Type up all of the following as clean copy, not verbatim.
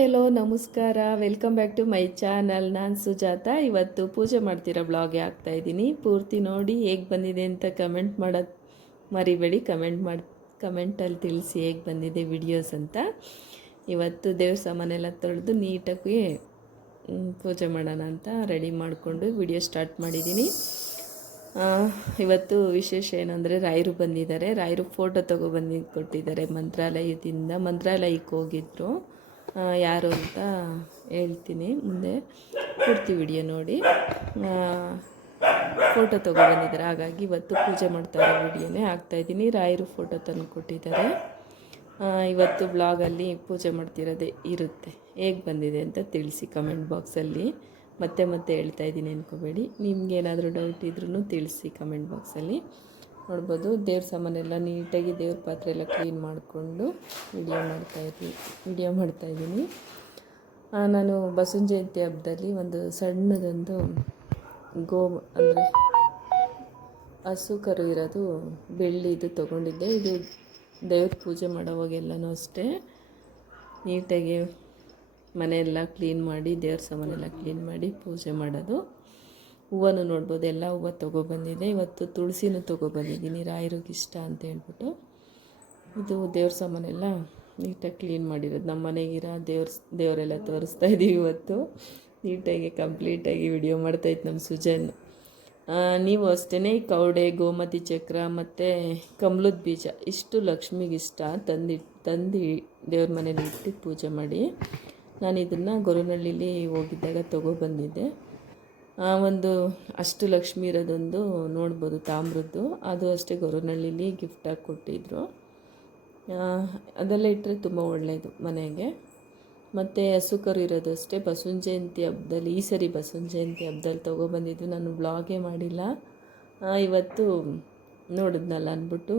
Hi hello ನಮಸ್ಕಾರ, welcome back to my channel. ನಾನು ಸುಜಾತ. ಇವತ್ತು ಪೂಜೆ ಮಾಡ್ತಿರೋ ಬ್ಲಾಗ್ಗೆ ಹಾಕ್ತಾಯಿದ್ದೀನಿ. ಪೂರ್ತಿ ನೋಡಿ ಹೇಗೆ ಬಂದಿದೆ ಅಂತ ಕಮೆಂಟ್ ಮಾಡೋದು ಮರಿಬೇಡಿ. ಕಮೆಂಟಲ್ಲಿ ತಿಳಿಸಿ ಹೇಗೆ ಬಂದಿದೆ ವಿಡಿಯೋಸ್ ಅಂತ. ಇವತ್ತು ದೇವ್ರ ಸಾಮಾನೆಲ್ಲ ತೊಳೆದು ನೀಟಾಗಿ ಪೂಜೆ ಮಾಡೋಣ ಅಂತ ರೆಡಿ ಮಾಡಿಕೊಂಡು ವಿಡಿಯೋ ಸ್ಟಾರ್ಟ್ ಮಾಡಿದ್ದೀನಿ. ಇವತ್ತು ವಿಶೇಷ ಏನಂದರೆ ರಾಯರು ಬಂದಿದ್ದಾರೆ. ರಾಯರು ಫೋಟೋ ತೊಗೊಬಂದು ಕೊಟ್ಟಿದ್ದಾರೆ ಮಂತ್ರಾಲಯಕ್ಕೆ ಹೋಗಿದ್ರು. ಯಾರು ಅಂತ ಹೇಳ್ತೀನಿ ಮುಂದೆ, ಪೂರ್ತಿ ವಿಡಿಯೋ ನೋಡಿ. ಫೋಟೋ ತೊಗೊಬಂದಿದ್ದಾರೆ, ಹಾಗಾಗಿ ಇವತ್ತು ಪೂಜೆ ಮಾಡ್ತಾ ಇರೋ ವಿಡಿಯೋನೇ ಹಾಕ್ತಾಯಿದ್ದೀನಿ. ರಾಯರು ಫೋಟೋ ತಂದು ಕೊಟ್ಟಿದ್ದಾರೆ. ಇವತ್ತು ಬ್ಲಾಗಲ್ಲಿ ಪೂಜೆ ಮಾಡ್ತಿರೋದೇ ಇರುತ್ತೆ. ಹೇಗೆ ಬಂದಿದೆ ಅಂತ ತಿಳಿಸಿ ಕಮೆಂಟ್ ಬಾಕ್ಸಲ್ಲಿ. ಮತ್ತೆ ಹೇಳ್ತಾಯಿದ್ದೀನಿ ಅನ್ಕೋಬೇಡಿ. ನಿಮ್ಗೇನಾದರೂ ಡೌಟ್ ಇದ್ರೂ ತಿಳಿಸಿ ಕಮೆಂಟ್ ಬಾಕ್ಸಲ್ಲಿ. ನೋಡ್ಬೋದು ದೇವ್ರ ಸಾಮಾನೆಲ್ಲ ನೀಟಾಗಿ ದೇವ್ರ ಪಾತ್ರೆ ಎಲ್ಲ ಕ್ಲೀನ್ ಮಾಡಿಕೊಂಡು ವಿಡಿಯೋ ಮಾಡ್ತಾಯಿದ್ದೀನಿ. ನಾನು ಬಸವನ ಜಯಂತಿ ಹಬ್ಬದಲ್ಲಿ ಒಂದು ಸಣ್ಣದೊಂದು ಅಂದರೆ ಹಸು ಕರು ಇರೋದು ಬೆಳ್ಳಿದು ತೊಗೊಂಡಿದ್ದೆ. ಇದು ದೇವ್ರ ಪೂಜೆ ಮಾಡೋವಾಗೆಲ್ಲನೂ ಅಷ್ಟೇ ನೀಟಾಗಿ ಮನೆಯೆಲ್ಲ ಕ್ಲೀನ್ ಮಾಡಿ ದೇವ್ರ ಸಾಮಾನೆಲ್ಲ ಕ್ಲೀನ್ ಮಾಡಿ ಪೂಜೆ ಮಾಡೋದು. ಹೂವನ್ನು ನೋಡ್ಬೋದು, ಎಲ್ಲ ಹೂವು ತೊಗೊಬಂದಿದೆ. ಇವತ್ತು ತುಳಸಿನೂ ತೊಗೊಬಂದಿದ್ದೀನಿ, ರಾಯರಿಗೆ ಇಷ್ಟ ಅಂತ ಹೇಳ್ಬಿಟ್ಟು. ಇದು ದೇವ್ರ ಸಾಮಾನೆಲ್ಲ ನೀಟಾಗಿ ಕ್ಲೀನ್ ಮಾಡಿರೋದು. ನಮ್ಮ ಮನೆಗಿರೋ ದೇವರೆಲ್ಲ ತೋರಿಸ್ತಾ ಇದ್ದೀವಿ ಇವತ್ತು. ನೀಟಾಗಿ ಕಂಪ್ಲೀಟಾಗಿ ವಿಡಿಯೋ ಮಾಡ್ತಾಯಿತ್ತು ನಮ್ಮ ಸುಜನ್. ನೀವು ಅಷ್ಟೇ ಕವಡೆ, ಗೋಮತಿ ಚಕ್ರ ಮತ್ತು ಕಮಲದ ಬೀಜ ಇಷ್ಟು ಲಕ್ಷ್ಮಿಗೆ ಇಷ್ಟ ತಂದು ದೇವ್ರ ಮನೇಲಿ ಇಟ್ಟು ಪೂಜೆ ಮಾಡಿ. ನಾನು ಇದನ್ನು ಗೊರವನಹಳ್ಳಿಲಿ ಹೋಗಿದ್ದಾಗ ತೊಗೊಬಂದಿದ್ದೆ. ಒಂದು ಅಷ್ಟು ಲಕ್ಷ್ಮಿ ಇರೋದೊಂದು ನೋಡ್ಬೋದು ತಾಮ್ರದ್ದು, ಅದು ಅಷ್ಟೇ ಗೊರವನಹಳ್ಳಿಲಿ ಗಿಫ್ಟಾಗಿ ಕೊಟ್ಟಿದ್ದರು. ಅದೆಲ್ಲ ಇಟ್ಟರೆ ತುಂಬ ಒಳ್ಳೆಯದು ಮನೆಗೆ. ಮತ್ತು ಹಸು ಕರು ಇರೋದು ಅಷ್ಟೇ ಬಸವನ ಜಯಂತಿ ಹಬ್ಬದಲ್ಲಿ, ಈ ಸರಿ ಬಸವನ ಜಯಂತಿ ಹಬ್ಬದಲ್ಲಿ ತೊಗೊಬಂದಿದ್ದು. ನಾನು ಬ್ಲಾಗೇ ಮಾಡಿಲ್ಲ, ಇವತ್ತು ನೋಡಿದ್ನಲ್ಲ ಅಂದ್ಬಿಟ್ಟು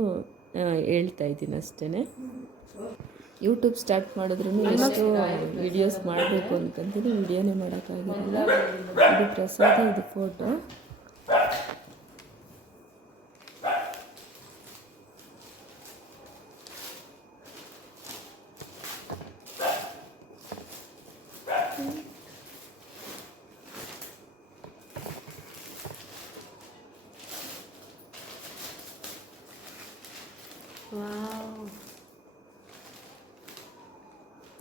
ಹೇಳ್ತಾಯಿದ್ದೀನಿ ಅಷ್ಟೇ. ಯೂಟ್ಯೂಬ್ ಸ್ಟಾರ್ಟ್ ಮಾಡಿದ್ರೂ ಎಷ್ಟು ವೀಡಿಯೋಸ್ ಮಾಡಬೇಕು ಅಂತಂತೀನಿ, ವಿಡಿಯೋನೇ ಮಾಡೋಕ್ಕಾಗಿರಲಿಲ್ಲ. ಇದು ಪ್ರಸಾದ, ಇದು ಫೋಟೋ.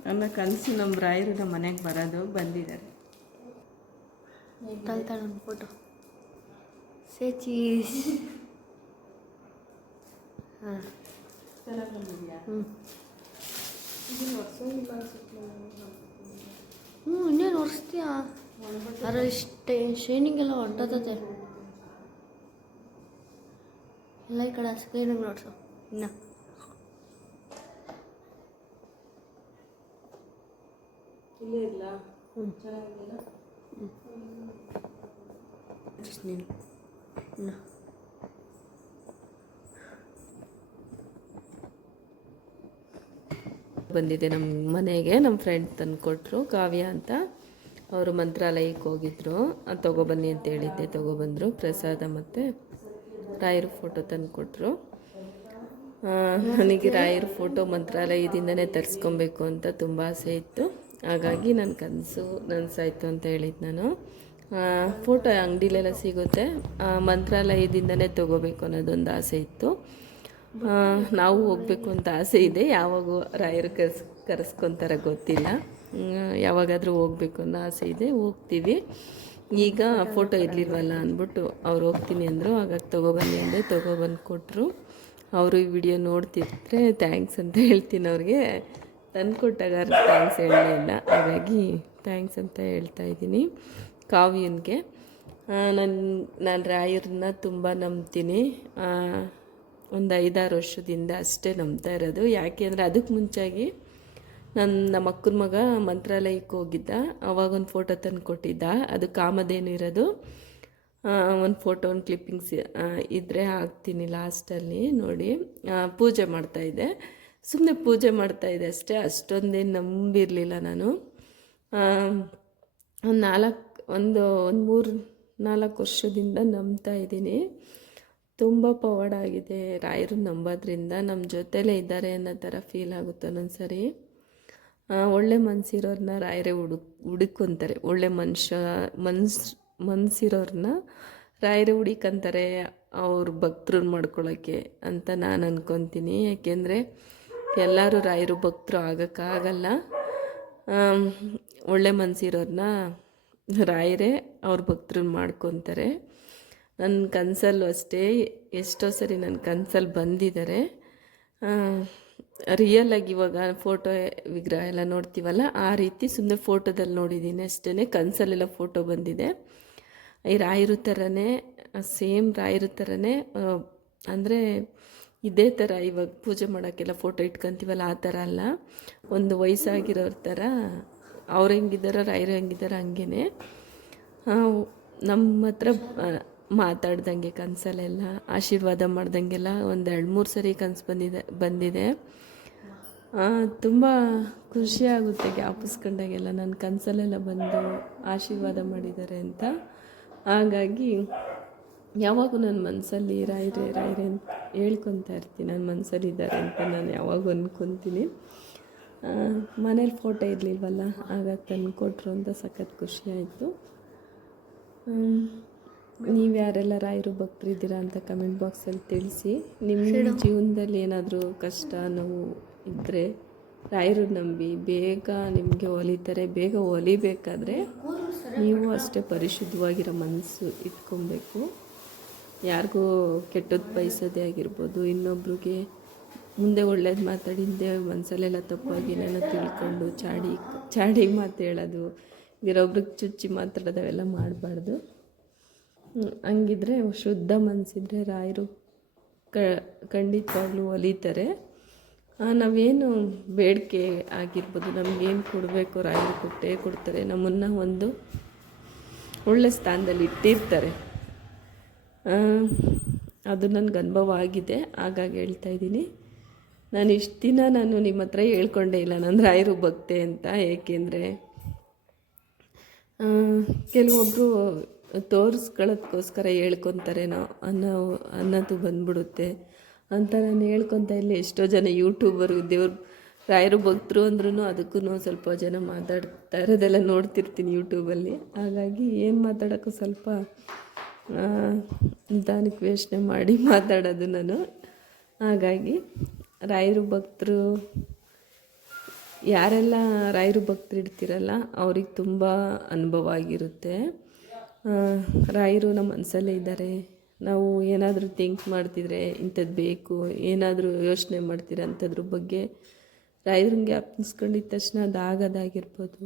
ನನ್ನ ಕನಸು ನಮ್ಮ ರಾಯರು ನಮ್ಮ ಮನೆಗೆ ಬರೋದು, ಬಂದಿದ್ದಾರೆ. ಒಂದು ಫೋಟೋ ಸೇಚೀಸ್. ಹಾಂ ಇನ್ನೇನು ಒರೆಸ್ತೀಯಾ? ಅದ್ರ ಇಷ್ಟೇ ಶೈನಿಂಗ್ ಎಲ್ಲ ಹೊಂಟೋತತೆ ಎಲ್ಲ. ಈ ಕಡೆ ಸ್ಕ್ರೀನಿಗೆ ನೋಡ್ಸು ಇನ್ನು. ಇಲ್ಲೇ ಇಲ್ಲ ನೀನು ಬಂದಿದೆ ನಮ್ಮ ಮನೆಗೆ. ನಮ್ಮ ಫ್ರೆಂಡ್ ತಂದು ಕೊಟ್ಟರು, ಕಾವ್ಯ ಅಂತ. ಅವರು ಮಂತ್ರಾಲಯಕ್ಕೆ ಹೋಗಿದ್ರು, ಅದು ತೊಗೊಬನ್ನಿ ಅಂತ ಹೇಳಿದ್ದೆ, ತೊಗೊಬಂದರು. ಪ್ರಸಾದ ಮತ್ತು ರಾಯರ ಫೋಟೋ ತಂದು ಕೊಟ್ಟರು. ನನಗೆ ರಾಯರ ಫೋಟೋ ಮಂತ್ರಾಲಯದಿಂದನೇ ತರಿಸ್ಕೊಬೇಕು ಅಂತ ತುಂಬ ಆಸೆ ಇತ್ತು. ಹಾಗಾಗಿ ನನ್ನ ನನಸಾಯಿತು ಅಂತ ಹೇಳಿದ್ದು ನಾನು. ಫೋಟೋ ಅಂಗಡಿಲೆಲ್ಲ ಸಿಗುತ್ತೆ, ಮಂತ್ರಾಲಯದಿಂದನೇ ತೊಗೋಬೇಕು ಅನ್ನೋದೊಂದು ಆಸೆ ಇತ್ತು. ನಾವು ಹೋಗಬೇಕು ಅಂತ ಆಸೆ ಇದೆ. ಯಾವಾಗ ರಾಯರು ಕರೆಸ್ಕೊತಾರೆ ಗೊತ್ತಿಲ್ಲ, ಯಾವಾಗಾದರೂ ಹೋಗ್ಬೇಕು ಅನ್ನೋ ಆಸೆ ಇದೆ, ಹೋಗ್ತೀವಿ. ಈಗ ಫೋಟೋ ಇರಲಿಲ್ವಲ್ಲ ಅಂದ್ಬಿಟ್ಟು ಅವ್ರು ಹೋಗ್ತೀನಿ ಅಂದರು. ಹಾಗಾಗಿ ತೊಗೊಬನ್ನಿ ಅಂದೆ, ತೊಗೊಬಂದು ಕೊಟ್ಟರು. ಅವರು ಈ ವಿಡಿಯೋ ನೋಡ್ತಿದ್ರೆ ಥ್ಯಾಂಕ್ಸ್ ಅಂತ ಹೇಳ್ತೀನಿ ಅವ್ರಿಗೆ. ತಂದು ಕೊಟ್ಟಾಗ ಥ್ಯಾಂಕ್ಸ್ ಹೇಳಲೇ ಇಲ್ಲ, ಹಾಗಾಗಿ ಥ್ಯಾಂಕ್ಸ್ ಅಂತ ಹೇಳ್ತಾಯಿದ್ದೀನಿ ಕಾವ್ಯನಿಗೆ. ನಾನು ರಾಯರನ್ನ ತುಂಬ ನಂಬ್ತೀನಿ. ಒಂದು 5-6 ವರ್ಷದಿಂದ ಅಷ್ಟೇ ನಂಬ್ತಾ ಇರೋದು. ಯಾಕೆ ಅಂದರೆ ಅದಕ್ಕೆ ಮುಂಚಾಗಿ ನಮ್ಮ ಅಕ್ಕನ ಮಗ ಮಂತ್ರಾಲಯಕ್ಕೆ ಹೋಗಿದ್ದ, ಅವಾಗೊಂದು ಫೋಟೋ ತಂದು ಕೊಟ್ಟಿದ್ದ. ಅದು ಕಾಮಧೇನು ಇರೋದು. ಒಂದು ಫೋಟೋ, ಒಂದು ಕ್ಲಿಪ್ಪಿಂಗ್ಸ್ ಇದ್ದರೆ ಹಾಕ್ತೀನಿ ಲಾಸ್ಟಲ್ಲಿ ನೋಡಿ. ಪೂಜೆ ಮಾಡ್ತಾಯಿದ್ದೆ, ಸುಮ್ಮನೆ ಪೂಜೆ ಮಾಡ್ತಾಯಿದ್ದೆ ಅಷ್ಟೇ. ಅಷ್ಟೊಂದೇನು ನಂಬಿರಲಿಲ್ಲ ನಾನು. ಒಂದು 3-4 ವರ್ಷದಿಂದ ನಂಬ್ತಾ ಇದ್ದೀನಿ. ತುಂಬ ಪವಾಡ ಆಗಿದೆ ರಾಯರು ನಂಬೋದ್ರಿಂದ. ನಮ್ಮ ಜೊತೆಲೇ ಇದ್ದಾರೆ ಅನ್ನೋ ಥರ ಫೀಲ್ ಆಗುತ್ತೆ ಒಂದೊಂದು ಸರಿ. ಒಳ್ಳೆ ಮನಸ್ಸಿರೋರನ್ನ ರಾಯರೇ ಹುಡುಕೊಂತಾರೆ. ಒಳ್ಳೆ ಮನಸ್ಸಿರೋರನ್ನ ರಾಯರೇ ಹುಡುಕಂತಾರೆ ಅವ್ರ ಭಕ್ತರನ್ನ ಮಾಡ್ಕೊಳ್ಳೋಕ್ಕೆ ಅಂತ ನಾನು ಅಂದ್ಕೊತೀನಿ. ಯಾಕೆಂದರೆ ಎಲ್ಲರೂ ರಾಯರು ಭಕ್ತರು ಆಗೋಕ್ಕಾಗಲ್ಲ. ಒಳ್ಳೆ ಮನಸ್ಸಿರೋರನ್ನ ರಾಯರೇ ಅವ್ರ ಭಕ್ತರನ್ನ ಮಾಡ್ಕೊತಾರೆ. ನನ್ನ ಕನಸಲ್ಲೂ ಅಷ್ಟೇ ಎಷ್ಟೋ ಸರಿ ನನ್ನ ಕನಸಲ್ಲಿ ಬಂದಿದ್ದಾರೆ. ರಿಯಲಾಗಿ ಇವಾಗ ಫೋಟೋ ವಿಗ್ರಹ ಎಲ್ಲ ನೋಡ್ತೀವಲ್ಲ, ಆ ರೀತಿ ಸುಮ್ಮನೆ ಫೋಟೋದಲ್ಲಿ ನೋಡಿದ್ದೀನಿ ಅಷ್ಟೇ. ಕನಸಲ್ಲೆಲ್ಲ ಫೋಟೋ ಬಂದಿದೆ. ಈ ರಾಯರು ಥರನೇ, ಸೇಮ್ ರಾಯರು ಥರನೇ, ಅಂದರೆ ಇದೇ ಥರ ಇವಾಗ ಪೂಜೆ ಮಾಡೋಕ್ಕೆಲ್ಲ ಫೋಟೋ ಇಟ್ಕೊತೀವಲ್ಲ ಆ ಥರ ಅಲ್ಲ, ಒಂದು ವಯಸ್ಸಾಗಿರೋರ ಥರ ಅವ್ರು ಹೆಂಗಿದ್ದಾರೋ ರಾಯರು ಹೆಂಗಿದ್ದಾರೋ ಹಂಗೇ ನಮ್ಮ ಹತ್ರ ಮಾತಾಡ್ದಂಗೆ ಕನಸಲ್ಲೆಲ್ಲ ಆಶೀರ್ವಾದ ಮಾಡ್ದಂಗೆಲ್ಲ ಒಂದು 2-3 ಸರಿ ಕನಸು ಬಂದಿದೆ. ತುಂಬ ಖುಷಿಯಾಗುತ್ತೆ ಜ್ಞಾಪಿಸ್ಕೊಂಡಾಗೆಲ್ಲ ನನ್ನ ಕನಸಲ್ಲೆಲ್ಲ ಬಂದು ಆಶೀರ್ವಾದ ಮಾಡಿದ್ದಾರೆ ಅಂತ. ಹಾಗಾಗಿ ಯಾವಾಗೂ ನನ್ನ ಮನಸ್ಸಲ್ಲಿ ರಾಯರೇ ಅಂತ ಹೇಳ್ಕೊತಾ ಇರ್ತೀನಿ. ನನ್ನ ಮನಸ್ಸಲ್ಲಿದ್ದಾರೆ ಅಂತ ನಾನು ಯಾವಾಗೂ ಅಂದ್ಕೊತೀನಿ. ಮನೇಲಿ ಫೋಟೋ ಇರಲಿಲ್ವಲ್ಲ, ಆಗ ತಂದು ಕೊಟ್ಟರು ಅಂತ ಸಖತ್ ಖುಷಿಯಾಯಿತು. ನೀವು ಯಾರೆಲ್ಲ ರಾಯರು ಭಕ್ತರಿದ್ದೀರಾ ಅಂತ ಕಮೆಂಟ್ ಬಾಕ್ಸಲ್ಲಿ ತಿಳಿಸಿ. ನಿಮ್ಮ ಜೀವನದಲ್ಲಿ ಏನಾದರೂ ಕಷ್ಟ ನೋವು ಇದ್ದರೆ ರಾಯರು ನಂಬಿ ಬೇಗ ನಿಮಗೆ ಒಲಿತಾರೆ. ಬೇಗ ಒಲಿಬೇಕಾದ್ರೆ ನೀವು ಅಷ್ಟೇ ಪರಿಶುದ್ಧವಾಗಿರೋ ಮನಸ್ಸು ಇಟ್ಕೊಬೇಕು. ಯಾರಿಗೂ ಕೆಟ್ಟದ್ದು ಬಯಸೋದೇ ಆಗಿರ್ಬೋದು, ಇನ್ನೊಬ್ರಿಗೆ ಮುಂದೆ ಒಳ್ಳೇದು ಮಾತಾಡಿ ಹಿಂದೆ ಮನಸ್ಸಲ್ಲೆಲ್ಲ ತಪ್ಪಾಗಿ ನಾನು ತಿಳ್ಕೊಂಡು ಚಾಡಿ ಮಾತು ಹೇಳೋದು, ಬೇರೊಬ್ರಿಗೆ ಚುಚ್ಚಿ ಮಾತಾಡೋದು ಅವೆಲ್ಲ ಮಾಡಬಾರ್ದು. ಹಂಗಿದ್ರೆ ಶುದ್ಧ ಮನಸ್ಸಿದ್ರೆ ರಾಯರು ಖಂಡಿತವಾಗ್ಲೂ ಒಲಿತಾರೆ. ನಾವೇನು ಬೇಡಿಕೆ ಆಗಿರ್ಬೋದು, ನಮಗೇನು ಕೊಡಬೇಕು ರಾಯರು ಕೊಟ್ಟೇ ಕೊಡ್ತಾರೆ. ನಮ್ಮನ್ನು ಒಂದು ಒಳ್ಳೆ ಸ್ಥಾನದಲ್ಲಿ ಇಟ್ಟಿರ್ತಾರೆ. ಅದು ನನಗೆ ಅನುಭವ ಆಗಿದೆ, ಹಾಗಾಗಿ ಹೇಳ್ತಾ ಇದ್ದೀನಿ. ನಾನು ಇಷ್ಟು ದಿನ ನಿಮ್ಮ ಹತ್ರ ಹೇಳ್ಕೊಂಡೇ ಇಲ್ಲ ನಾನು ರಾಯರು ಭಕ್ತೆ ಅಂತ. ಏಕೆಂದರೆ ಕೆಲವೊಬ್ಬರು ತೋರಿಸ್ಕೊಳ್ಳೋದಕ್ಕೋಸ್ಕರ ಹೇಳ್ಕೊತಾರೇನೋ ಅನ್ನೋದು ಬಂದ್ಬಿಡುತ್ತೆ ಅಂತ ನಾನು ಹೇಳ್ಕೊತಾ ಇಲ್ಲ. ಎಷ್ಟೋ ಜನ ಯೂಟ್ಯೂಬರು ರಾಯರು ಭಕ್ತರು ಅಂದ್ರೂ ಅದಕ್ಕೂ ಸ್ವಲ್ಪ ಜನ ಮಾತಾಡ್ತಾ ಇರೋದೆಲ್ಲ ನೋಡ್ತಿರ್ತೀನಿ ಯೂಟ್ಯೂಬಲ್ಲಿ. ಹಾಗಾಗಿ ಏನು ಮಾತಾಡೋಕ್ಕೂ ಸ್ವಲ್ಪ ನಿಧಾನಕ್ಕೆ ಯೋಚನೆ ಮಾಡಿ ಮಾತಾಡೋದು ನಾನು. ಹಾಗಾಗಿ ರಾಯರು ಭಕ್ತರು ಯಾರೆಲ್ಲ ರಾಯರು ಭಕ್ತರು ಇಡ್ತಿರಲ್ಲ ಅವ್ರಿಗೆ ತುಂಬ ಅನುಭವ ಆಗಿರುತ್ತೆ. ರಾಯರು ನಮ್ಮ ಮನಸ್ಸಲ್ಲೇ ಇದ್ದಾರೆ. ನಾವು ಏನಾದರೂ ಥಿಂಕ್ ಮಾಡ್ತಿದ್ರೆ ಇಂಥದ್ದು ಬೇಕು, ಏನಾದರೂ ಯೋಚನೆ ಮಾಡ್ತೀರ ಅಂಥದ್ರ ಬಗ್ಗೆ ರಾಯರಂಗೆ ಅಪ್ಪಿಸ್ಕೊಂಡಿದ್ದ ತಕ್ಷಣ ಅದಾಗೋದಾಗಿರ್ಬೋದು,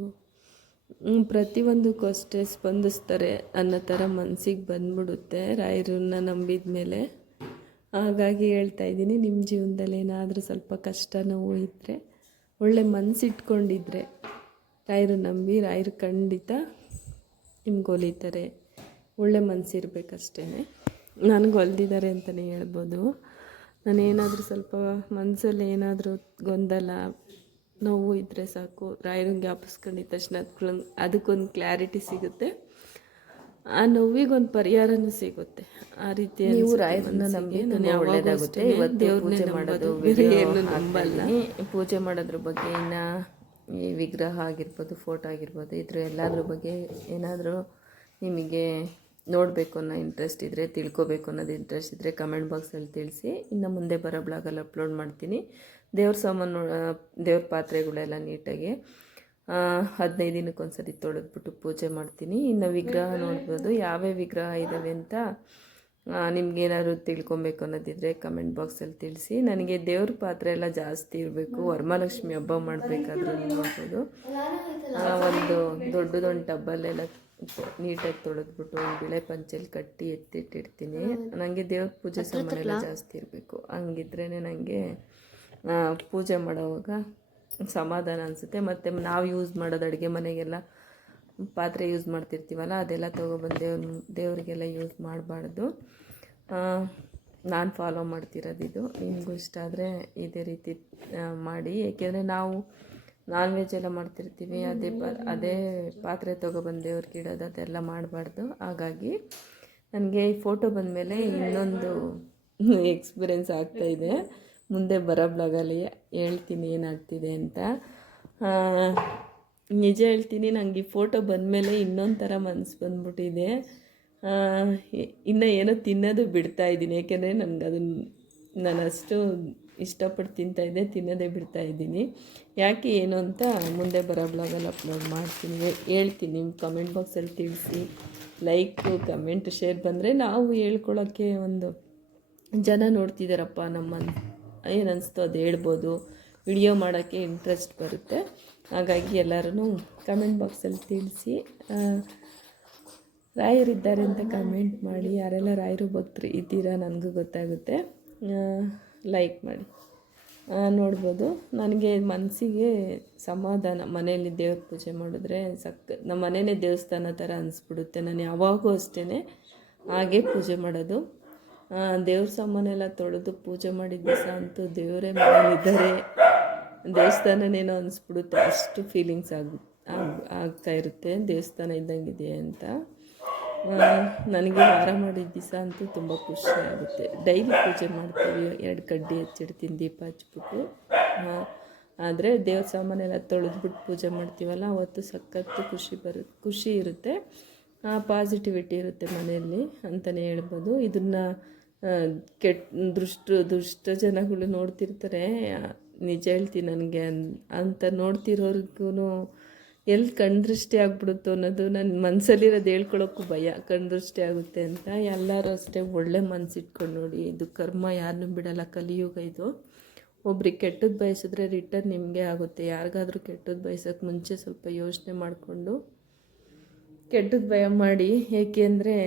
ಪ್ರತಿಯೊಂದಕ್ಕೂ ಅಷ್ಟೇ ಸ್ಪಂದಿಸ್ತಾರೆ ಅನ್ನೋ ಥರ ಮನಸ್ಸಿಗೆ ಬಂದ್ಬಿಡುತ್ತೆ ರಾಯರನ್ನ ನಂಬಿದ ಮೇಲೆ. ಹಾಗಾಗಿ ಹೇಳ್ತಾ ಇದ್ದೀನಿ, ನಿಮ್ಮ ಜೀವನದಲ್ಲಿ ಏನಾದರೂ ಸ್ವಲ್ಪ ಕಷ್ಟ ನೋವು ಇದ್ದರೆ, ಒಳ್ಳೆ ಮನಸ್ಸಿಟ್ಕೊಂಡಿದ್ರೆ ರಾಯರು ನಂಬಿ ರಾಯರು ಖಂಡಿತ ನಿಮ್ಗೆ ಒಲಿತಾರೆ. ಒಳ್ಳೆ ಮನಸ್ಸಿರ್ಬೇಕಷ್ಟೇ. ನನಗೆ ಒಲ್ದಿದ್ದಾರೆ ಅಂತಲೇ ಹೇಳ್ಬೋದು. ನಾನೇನಾದರೂ ಸ್ವಲ್ಪ ಮನಸ್ಸಲ್ಲಿ ಏನಾದರೂ ಗೊಂದಲ ನೋವು ಇದ್ದರೆ ಸಾಕು, ರಾಯರಂಗೆ ಜ್ಞಾಪಿಸ್ಕೊಂಡಿದ್ದ ತಕ್ಷಣ ಅದಕ್ಕೊಂದು ಕ್ಲಾರಿಟಿ ಸಿಗುತ್ತೆ, ಆ ನೋವಿಗೊಂದು ಪರಿಹಾರನೂ ಸಿಗುತ್ತೆ. ಆ ರೀತಿ ನೀವು ರಾಯರನ್ನ ನಂಬಿ ನಾನು ಒಳ್ಳೆಯದಾಗುತ್ತೆ. ಇವತ್ತು ದೇವ್ರನ್ನೇ ಮಾಡೋದು, ಏನು ನಂಬಲ್ಲ. ಪೂಜೆ ಮಾಡೋದ್ರ ಬಗ್ಗೆ, ಇನ್ನು ಈ ವಿಗ್ರಹ ಆಗಿರ್ಬೋದು, ಫೋಟೋ ಆಗಿರ್ಬೋದು, ಇದ್ರ ಎಲ್ಲದ್ರ ಬಗ್ಗೆ ಏನಾದರೂ ನಿಮಗೆ ನೋಡಬೇಕು ಅನ್ನೋ ಇಂಟ್ರೆಸ್ಟ್ ಇದ್ದರೆ, ತಿಳ್ಕೊಬೇಕು ಅನ್ನೋದು ಇಂಟ್ರೆಸ್ಟ್ ಇದ್ದರೆ ಕಮೆಂಟ್ ಬಾಕ್ಸಲ್ಲಿ ತಿಳಿಸಿ. ಇನ್ನು ಮುಂದೆ ಬರೋ ಬ್ಲಾಗಲ್ಲಿ ಅಪ್ಲೋಡ್ ಮಾಡ್ತೀನಿ. ದೇವ್ರ ಸಾಮಾನು, ದೇವ್ರ ಪಾತ್ರೆಗಳೆಲ್ಲ ನೀಟಾಗಿ 15 ದಿನಕ್ಕೊಂದ್ಸರಿ ತೊಳೆದ್ಬಿಟ್ಟು ಪೂಜೆ ಮಾಡ್ತೀನಿ. ಇನ್ನು ವಿಗ್ರಹ ನೋಡ್ಬೋದು, ಯಾವ್ಯಾವ ವಿಗ್ರಹ ಇದ್ದಾವೆ ಅಂತ ನಿಮ್ಗೇನಾದ್ರು ತಿಳ್ಕೊಬೇಕು ಅನ್ನೋದಿದ್ರೆ ಕಮೆಂಟ್ ಬಾಕ್ಸಲ್ಲಿ ತಿಳಿಸಿ. ನನಗೆ ದೇವ್ರ ಪಾತ್ರೆ ಎಲ್ಲ ಜಾಸ್ತಿ ಇರಬೇಕು. ವರಮಹಾಲಕ್ಷ್ಮಿ ಹಬ್ಬ ಮಾಡಬೇಕಾದ್ರೂ ನೋಡ್ಬೋದು, ಒಂದು ದೊಡ್ಡದೊಂದು ಟಬ್ಬಲ್ಲೆಲ್ಲ ನೀಟಾಗಿ ತೊಳೆದ್ಬಿಟ್ಟು ಒಂದು ಬಿಳೆ ಪಂಚಲ್ಲಿ ಕಟ್ಟಿ ಎತ್ತಿಟ್ಟಿರ್ತೀನಿ. ನನಗೆ ದೇವ್ರ ಪೂಜೆ ಸಾಮಾನೆಲ್ಲ ಜಾಸ್ತಿ ಇರಬೇಕು. ಹಂಗಿದ್ರೇ ನನಗೆ ಪೂಜೆ ಮಾಡೋವಾಗ ಸಮಾಧಾನ ಅನಿಸುತ್ತೆ. ಮತ್ತು ನಾವು ಯೂಸ್ ಮಾಡೋದು ಅಡುಗೆ ಮನೆಗೆಲ್ಲ ಪಾತ್ರೆ ಯೂಸ್ ಮಾಡ್ತಿರ್ತೀವಲ್ಲ, ಅದೆಲ್ಲ ತೊಗೊಬಂದು ದೇವರಿಗೆಲ್ಲ ಯೂಸ್ ಮಾಡಬಾರ್ದು. ನಾನು ಫಾಲೋ ಮಾಡ್ತಿರೋದಿದು. ನಿಮಗೂ ಇಷ್ಟ ಆದರೆ ಇದೇ ರೀತಿ ಮಾಡಿ. ಏಕೆಂದರೆ ನಾವು ನಾನ್ ವೆಜ್ ಎಲ್ಲ ಮಾಡ್ತಿರ್ತೀವಿ, ಅದೇ ಪಾತ್ರೆ ತೊಗೊಬಂದು ದೇವ್ರಿಗೆ ಇಡೋದು ಅದೆಲ್ಲ ಮಾಡಬಾರ್ದು. ಹಾಗಾಗಿ ನನಗೆ ಈ ಫೋಟೋ ಬಂದಮೇಲೆ ಇನ್ನೊಂದು ಎಕ್ಸ್ಪೀರಿಯೆನ್ಸ್ ಆಗ್ತಾಯಿದೆ. ಮುಂದೆ ಬರೋ ಬ್ಲಾಗಲ್ಲಿ ಹೇಳ್ತೀನಿ ಏನಾಗ್ತಿದೆ ಅಂತ. ನಿಜ ಹೇಳ್ತೀನಿ, ನನಗೆ ಈ ಫೋಟೋ ಬಂದಮೇಲೆ ಇನ್ನೊಂದು ಥರ ಮನಸ್ಸು ಬಂದ್ಬಿಟ್ಟಿದೆ. ಇನ್ನು ಏನೋ ತಿನ್ನೋದು ಬಿಡ್ತಾ ಇದ್ದೀನಿ, ಏಕೆಂದರೆ ನನಗೆ ಅದನ್ನು ನಾನು ಅಷ್ಟು ಇಷ್ಟಪಟ್ಟು ತಿಂತಾಯಿದ್ದೆ, ತಿನ್ನೋದೇ ಬಿಡ್ತಾ ಇದ್ದೀನಿ. ಯಾಕೆ ಏನು ಅಂತ ಮುಂದೆ ಬರೋ ಬ್ಲಾಗಲ್ಲಿ ಅಪ್ಲೋಡ್ ಮಾಡ್ತೀನಿ, ಹೇಳ್ತೀನಿ. ನಿಮ್ಮ ಕಮೆಂಟ್ ಬಾಕ್ಸಲ್ಲಿ ತಿಳಿಸಿ. ಲೈಕು ಕಮೆಂಟ್ ಶೇರ್ ಬಂದರೆ ನಾವು ಹೇಳ್ಕೊಳ್ಳೋಕ್ಕೆ ಒಂದು ಜನ ನೋಡ್ತಿದ್ದಾರಪ್ಪ ನಮ್ಮನ್ನು ಏನು ಅನಿಸ್ತೋ ಅದು ಹೇಳ್ಬೋದು, ವಿಡಿಯೋ ಮಾಡೋಕ್ಕೆ ಇಂಟ್ರೆಸ್ಟ್ ಬರುತ್ತೆ. ಹಾಗಾಗಿ ಎಲ್ಲರೂ ಕಮೆಂಟ್ ಬಾಕ್ಸಲ್ಲಿ ತಿಳಿಸಿ. ರಾಯರಿದ್ದಾರೆ ಅಂತ ಕಮೆಂಟ್ ಮಾಡಿ. ಯಾರೆಲ್ಲ ರಾಯರು ಭಕ್ತರು ಇದ್ದೀರಾ ನನಗೂ ಗೊತ್ತಾಗುತ್ತೆ. ಲೈಕ್ ಮಾಡಿ. ನೋಡ್ಬೋದು, ನನಗೆ ಮನಸ್ಸಿಗೆ ಸಮಾಧಾನ. ಮನೆಯಲ್ಲಿ ದೇವ್ರ ಪೂಜೆ ಮಾಡಿದ್ರೆ ನಮ್ಮ ಮನೆಯೇ ದೇವಸ್ಥಾನ ಥರ ಅನಿಸ್ಬಿಡುತ್ತೆ. ನಾನು ಯಾವಾಗೂ ಅಷ್ಟೇ ಹಾಗೇ ಪೂಜೆ ಮಾಡೋದು. ದೇವ್ರ ಸಾಮಾನೆಲ್ಲ ತೊಳೆದು ಪೂಜೆ ಮಾಡಿದ ದಿವಸ ಅಂತೂ ದೇವರೇ ಮನೇಲಿದ್ದಾರೆ, ದೇವಸ್ಥಾನನೇನೋ ಅನಿಸ್ಬಿಡುತ್ತೆ. ಅಷ್ಟು ಫೀಲಿಂಗ್ಸ್ ಆಗ್ತಾ ಇರುತ್ತೆ, ದೇವಸ್ಥಾನ ಇದ್ದಂಗಿದೆ ಅಂತ. ನನಗೆ ವಾರ ಮಾಡಿದ ದಿವಸ ಅಂತೂ ತುಂಬ ಖುಷಿ ಆಗುತ್ತೆ. ಡೈಲಿ ಪೂಜೆ ಮಾಡ್ತೀವಿ, 2 ಕಡ್ಡಿ ಹಚ್ಚಿಡ್ತೀನಿ ದೀಪ ಹಚ್ಬಿಟ್ಟು. ಆದರೆ ದೇವ್ರ ಸಾಮಾನೆಲ್ಲ ತೊಳೆದ್ಬಿಟ್ಟು ಪೂಜೆ ಮಾಡ್ತೀವಲ್ಲ, ಅವತ್ತು ಸಖತ್ತು ಖುಷಿ ಇರುತ್ತೆ, ಪಾಸಿಟಿವಿಟಿ ಇರುತ್ತೆ ಮನೆಯಲ್ಲಿ ಅಂತಲೇ ಹೇಳ್ಬೋದು. ಇದನ್ನು ದುಷ್ಟ ಜನಗಳು ನೋಡ್ತಿರ್ತಾರೆ. ನಿಜ ಹೇಳ್ತೀನಿ, ನನಗೆ ಅಂತ ನೋಡ್ತಿರೋರ್ಗು ಎಲ್ಲಿ ಕಣ್ದೃಷ್ಟಿ ಆಗ್ಬಿಡುತ್ತೋ ಅನ್ನೋದು ನನ್ನ ಮನಸ್ಸಲ್ಲಿರೋದು ಹೇಳ್ಕೊಳಕ್ಕೂ ಭಯ. ಕಣ್ದೃಷ್ಟಿ ಆಗುತ್ತೆ ಅಂತ. ಎಲ್ಲರೂ ಅಷ್ಟೇ ಒಳ್ಳೆ ಮನಸ್ಸಿಟ್ಕೊಂಡು ನೋಡಿ. ಇದು ಕರ್ಮ, ಯಾರನ್ನೂ ಬಿಡಲ್ಲ, ಕಲಿಯುಗ ಇದು. ಒಬ್ರಿಗೆ ಕೆಟ್ಟದ್ದು ಬಯಸಿದ್ರೆ ರಿಟರ್ನ್ ನಿಮಗೆ ಆಗುತ್ತೆ. ಯಾರಿಗಾದ್ರೂ ಕೆಟ್ಟದ್ದು ಬಯಸೋಕ್ಕೆ ಮುಂಚೆ ಸ್ವಲ್ಪ ಯೋಚನೆ ಮಾಡಿಕೊಂಡು ಕೆಟ್ಟದ್ದು ಭಯ ಮಾಡಿ. ಏಕೆಂದರೆ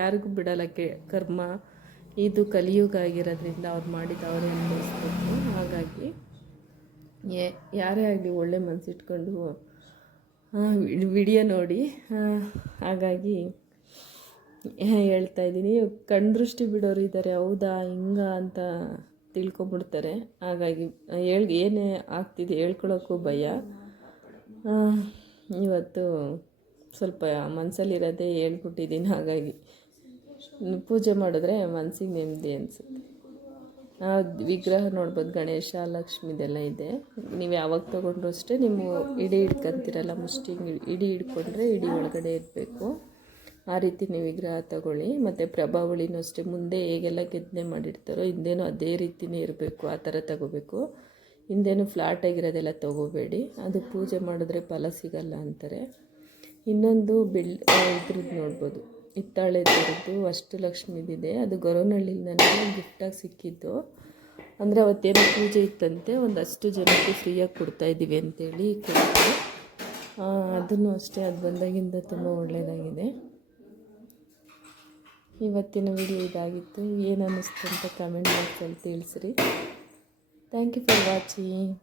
ಯಾರಿಗೂ ಬಿಡಲ್ಲ ಕರ್ಮ. ಇದು ಕಲಿಯುಗ ಆಗಿರೋದ್ರಿಂದ ಅವ್ರು ಮಾಡಿದ ಅವರೇ ಅನುಭವಿಸ್ಬೇಕು. ಹಾಗಾಗಿ ಯಾರೇ ಆಗಲಿ ಒಳ್ಳೆ ಮನಸ್ಸಿಟ್ಕೊಂಡು ವಿಡಿಯೋ ನೋಡಿ. ಹಾಗಾಗಿ ಹೇಳ್ತಾ ಇದ್ದೀನಿ, ಕಣ್ದೃಷ್ಟಿ ಬಿಡೋರು ಇದ್ದಾರೆ, ಹೌದಾ ಹಿಂಗ ಅಂತ ತಿಳ್ಕೊಬಿಡ್ತಾರೆ. ಹಾಗಾಗಿ ಏನೇ ಆಗ್ತಿದೆ ಹೇಳ್ಕೊಳಕ್ಕೂ ಭಯ. ಇವತ್ತು ಸ್ವಲ್ಪ ಮನಸ್ಸಲ್ಲಿರೋದೇ ಹೇಳ್ಬಿಟ್ಟಿದ್ದೀನಿ. ಹಾಗಾಗಿ ಪೂಜೆ ಮಾಡಿದ್ರೆ ಮನಸ್ಸಿಗೆ ನೆಮ್ಮದಿ ಅನಿಸುತ್ತೆ. ವಿಗ್ರಹ ನೋಡ್ಬೋದು, ಗಣೇಶ, ಲಕ್ಷ್ಮಿದೆಲ್ಲ ಇದೆ. ನೀವು ಯಾವಾಗ ತೊಗೊಂಡ್ರು ಅಷ್ಟೇ, ನೀವು ಇಡಿ ಹಿಡ್ಕೊಂತೀರಲ್ಲ, ಮುಷ್ಟಿ ಇಡಿ ಹಿಡ್ಕೊಂಡ್ರೆ ಇಡಿ ಒಳಗಡೆ ಇರಬೇಕು. ಆ ರೀತಿ ನೀವು ವಿಗ್ರಹ ತಗೊಳ್ಳಿ. ಮತ್ತು ಪ್ರಭಾವಳಿನೂ ಅಷ್ಟೇ, ಮುಂದೆ ಹೇಗೆಲ್ಲ ಕೆತ್ತನೆ ಮಾಡಿರ್ತಾರೋ ಹಿಂದೇನೂ ಅದೇ ರೀತಿಯೇ ಇರಬೇಕು, ಆ ಥರ ತಗೋಬೇಕು. ಹಿಂದೇನು ಫ್ಲಾಟಾಗಿರೋದೆಲ್ಲ ತೊಗೋಬೇಡಿ, ಅದು ಪೂಜೆ ಮಾಡಿದ್ರೆ ಫಲ ಸಿಗಲ್ಲ ಅಂತಾರೆ. ಇನ್ನೊಂದು ಇದ್ರದ್ದು ನೋಡ್ಬೋದು, ಹಿತ್ತಾಳೆ ಥರದ್ದು ಅಷ್ಟಲಕ್ಷ್ಮಿದಿದೆ. ಅದು ಗೊರವನಹಳ್ಳಿಲಿ ನನಗೆ ಗಿಫ್ಟಾಗಿ ಸಿಕ್ಕಿದ್ದು. ಅಂದರೆ ಅವತ್ತೇನೋ ಪೂಜೆ ಇತ್ತಂತೆ, ಒಂದಷ್ಟು ಜನಕ್ಕೆ ಫ್ರೀಯಾಗಿ ಕೊಡ್ತಾಯಿದ್ದೀವಿ ಅಂತೇಳಿ ಕೇಳಿದ್ರು. ಅದನ್ನು ಅಷ್ಟೇ, ಅದು ಬಂದಾಗಿಂದ ತುಂಬ ಒಳ್ಳೆಯದಾಗಿದೆ. ಇವತ್ತಿನ ವಿಡಿಯೋ ಇದಾಗಿತ್ತು. ಏನು ಅನ್ನಿಸ್ತು ಅಂತ ಕಮೆಂಟ್ ಬಾಕ್ಸಲ್ಲಿ ತಿಳಿಸ್ರಿ. Thank you for watching.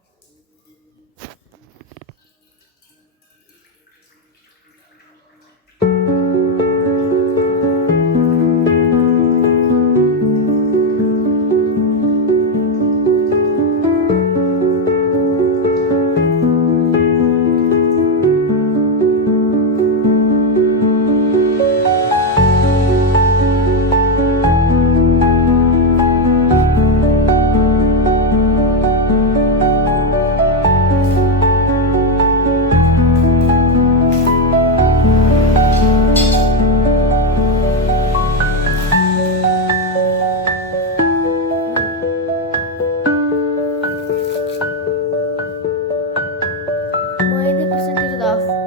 My 80% is off.